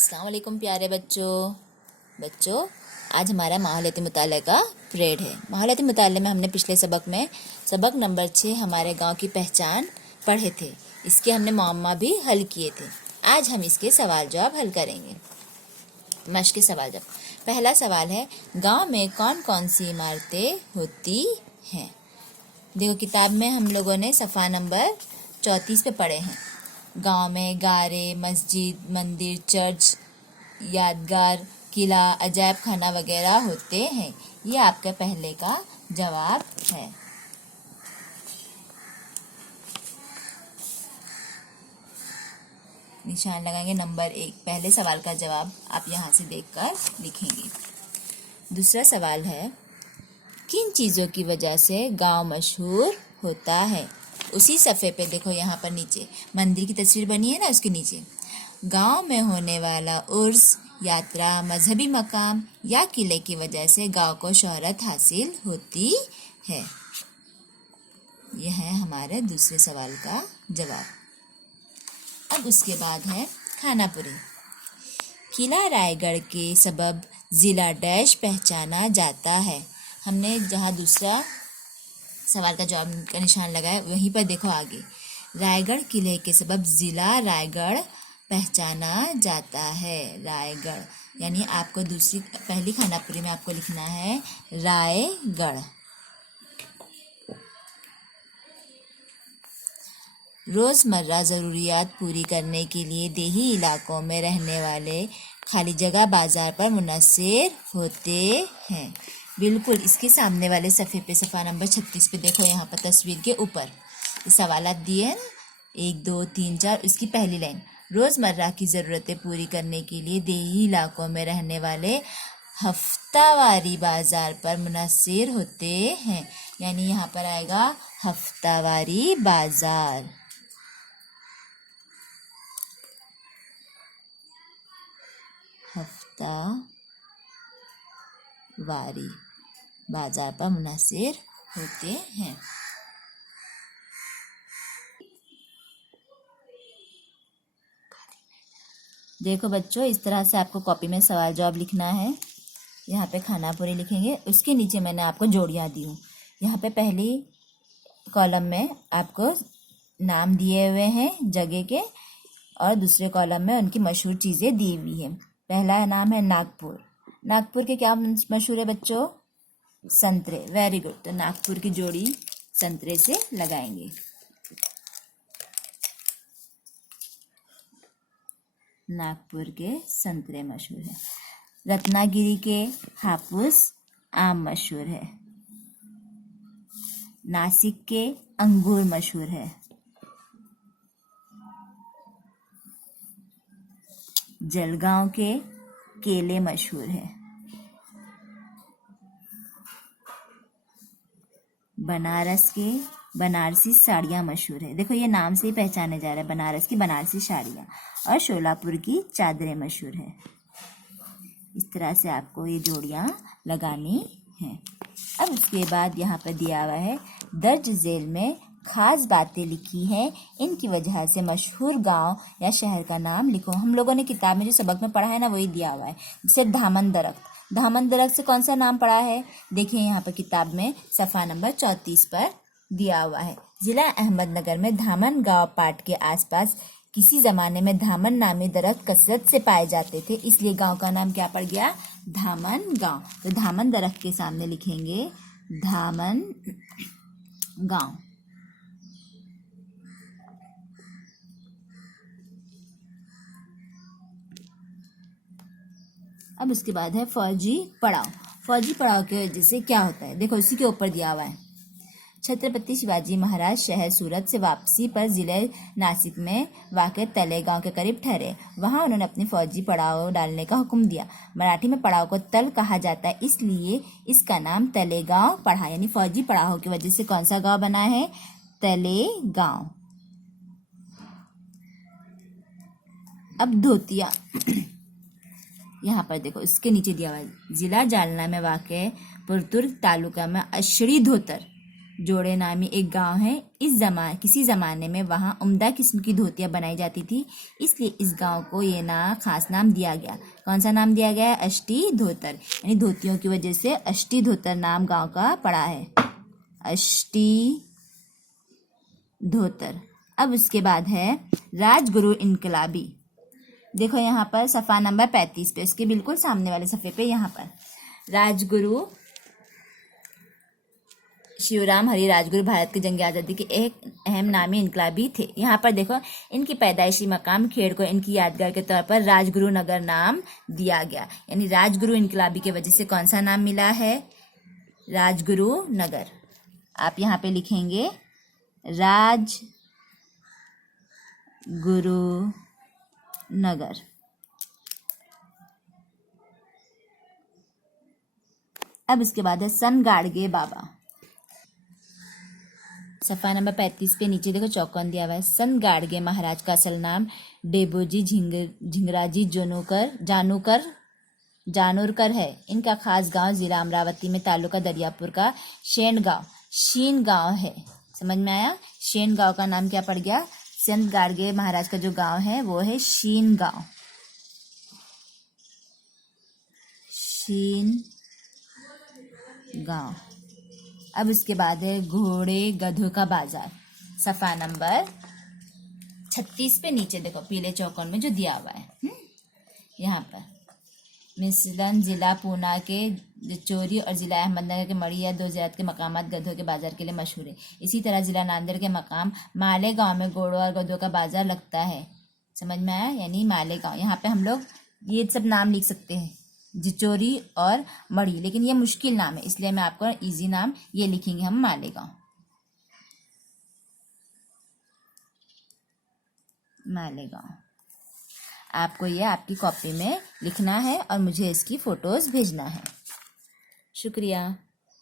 अस्सलाम वालेकुम प्यारे बच्चों आज हमारा माहौलियाती मुताले का पीरियड है। माहौलियाती मुताले में हमने पिछले सबक में सबक नंबर 6 हमारे गांव की पहचान पढ़े थे। इसके हमने मुअम्मा भी हल किए थे। आज हम इसके सवाल जवाब हल करेंगे। मश्क के सवाल जवाब। पहला सवाल है, गांव में कौन कौन सी इमारतें होती हैं? देखो, किताब में हम लोगों ने सफ़ा नंबर 34 पे पढ़े हैं। गांव में गारे, मस्जिद, मंदिर, चर्च, यादगार, किला, अजायब खाना वगैरह होते हैं। ये आपका पहले का जवाब है। निशान लगाएंगे। नंबर 1 पहले सवाल का जवाब आप यहाँ से देखकर लिखेंगे। दूसरा सवाल है, किन चीज़ों की वजह से गांव मशहूर होता है? उसी सफ़े पे देखो, यहाँ पर नीचे मंदिर की तस्वीर बनी है ना, उसके नीचे गांव में होने वाला उर्स, यात्रा, मजहबी मकाम या किले की वजह से गांव को शोहरत हासिल होती है। यह है हमारे दूसरे सवाल का जवाब। अब उसके बाद है खानापुरी। किला रायगढ़ के सबब ज़िला डैश पहचाना जाता है। हमने जहाँ दूसरा सवाल का जवाब का निशान लगाया, वहीं पर देखो आगे, रायगढ़ किले के सबब ज़िला रायगढ़ पहचाना जाता है। रायगढ़ यानी आपको पहली खानापुरी में आपको लिखना है रायगढ़। रोज़मर्रा ज़रूरियात पूरी करने के लिए देही इलाकों में रहने वाले खाली जगह बाजार पर मुनस्सिर होते हैं। बिल्कुल इसके सामने वाले सफ़े पे, सफ़ा नंबर 36 पे देखो, यहाँ पर तस्वीर के ऊपर सवालात दिए हैं ना, 1 2 3 4। उसकी पहली लाइन, रोज़मर्रा की ज़रूरतें पूरी करने के लिए देही इलाकों में रहने वाले हफ्तावारी बाजार पर मुनस्सिर होते हैं। यानी यहाँ पर आएगा हफ्तावारी बाजार। हफ्तावारी बाजार पर मुनस्सिर होते हैं। देखो बच्चों, इस तरह से आपको कॉपी में सवाल जवाब लिखना है। यहाँ पे खानापुरी लिखेंगे, उसके नीचे मैंने आपको जोड़ियाँ दी हूँ। यहाँ पे पहली कॉलम में आपको नाम दिए हुए हैं जगह के, और दूसरे कॉलम में उनकी मशहूर चीज़ें दी हुई हैं। पहला नाम है नागपुर। नागपुर के क्या मशहूर है बच्चों? संतरे। Very good. तो नागपुर की जोड़ी संतरे से लगाएंगे। नागपुर के संतरे मशहूर है। रत्नागिरी के हापुस आम मशहूर है। नासिक के अंगूर मशहूर है। जलगांव के केले मशहूर है। बनारस के बनारसी साड़ियाँ मशहूर है। देखो, ये नाम से ही पहचाने जा रहा है, बनारस की बनारसी साड़ियाँ। और शोलापुर की चादरें मशहूर है। इस तरह से आपको ये जोड़ियाँ लगानी हैं। अब उसके बाद यहाँ पर दिया हुआ है, दर्ज झेल में खास बातें लिखी हैं, इनकी वजह से मशहूर गांव या शहर का नाम लिखो। हम लोगों ने किताब में जो सबक में पढ़ा है ना, वही दिया हुआ है। जैसे धामन दरख्त। धामन दरख्त से कौन सा नाम पड़ा है? देखिए यहाँ पर किताब में सफ़ा नंबर 34 पर दिया हुआ है। जिला अहमदनगर में धामन गांव पाट के आसपास किसी ज़माने में धामन नामी दरख्त कसरत से पाए जाते थे, इसलिए गांव का नाम क्या पड़ गया? धामन गांव। तो धामन दरख्त के सामने लिखेंगे धामन गांव। अब उसके बाद है फौजी पड़ाव। फौजी पड़ाव की वजह से क्या होता है? देखो, उसी के ऊपर दिया हुआ है। छत्रपति शिवाजी महाराज शहर सूरत से वापसी पर जिले नासिक में वाक़ तलेगांव के करीब ठहरे। वहां उन्होंने अपनी फौजी पड़ाव डालने का हुक्म दिया। मराठी में पड़ाव को तल कहा जाता है, इसलिए इसका नाम तलेगांव पड़ा। यानी फौजी पड़ाव की वजह से कौन सा गांव बना है? तलेगांव। अब धोतिया। यहाँ पर देखो, इसके नीचे दिया हुआ है, जिला जालना में वाक़ पुरतुर तालुका में अशड़ी धोतर जोड़े नामी एक गांव है। किसी ज़माने में वहाँ उम्दा किस्म की धोतियाँ बनाई जाती थी, इसलिए इस गांव को ये खास नाम दिया गया। कौन सा नाम दिया गया है? अष्टी धोतर, यानी धोतियों की वजह से अष्टी धोतर नाम गांव का पड़ा है, अष्टी धोतर। अब उसके बाद है राजगुरु इनकलाबी। देखो यहाँ पर सफ़ा नंबर 35 पे, उसके बिल्कुल सामने वाले सफ़े पे यहाँ पर राजगुरु शिवराम हरी राजगुरु भारत की जंग आज़ादी के एक अहम नामी इनकलाबी थे। यहाँ पर देखो इनकी पैदाइशी मकाम खेड़ को इनकी यादगार के तौर पर राजगुरु नगर नाम दिया गया, यानी राजगुरु इनकलाबी की वजह से कौन सा नाम मिला है? राजगुरु नगर। आप यहाँ पे लिखेंगे राजगुरु नगर। अब इसके बाद है सन गाड़गे बाबा। सफ़ा नंबर 35 पे नीचे देखो चौकोन दिया हुआ है। सन गाड़गे महाराज का असल नाम डेबोजी झिंगराजी जानूरकर है। इनका खास गांव जिला अमरावती में तालुका दरियापुर का शीन गांव है। समझ में आया? शीन गांव का नाम क्या पड़ गया? संत गाड़गे महाराज का जो गांव है वो है शीन गांव। अब उसके बाद है घोड़े गधों का बाजार। सफ़ा नंबर 36 पे नीचे देखो पीले चौकोन में जो दिया हुआ है यहाँ पर। मिसलन जिला पूना के चोरी और जिला अहमदनगर के मड़िया 2 ज़ियात के मकामात गधों के बाजार के लिए मशहूर है। इसी तरह जिला नांदेड़ के मकाम मालेगांव में घोड़ों और गधों का बाजार लगता है। समझ में आया? यानी मालेगांव। यहाँ पे हम लोग ये सब नाम लिख सकते हैं, जिचोरी और मड़ी, लेकिन ये मुश्किल नाम है इसलिए मैं आपको इजी नाम ये लिखेंगे हम, मालेगांव। आपको ये आपकी कॉपी में लिखना है और मुझे इसकी फ़ोटोज़ भेजना है। शुक्रिया।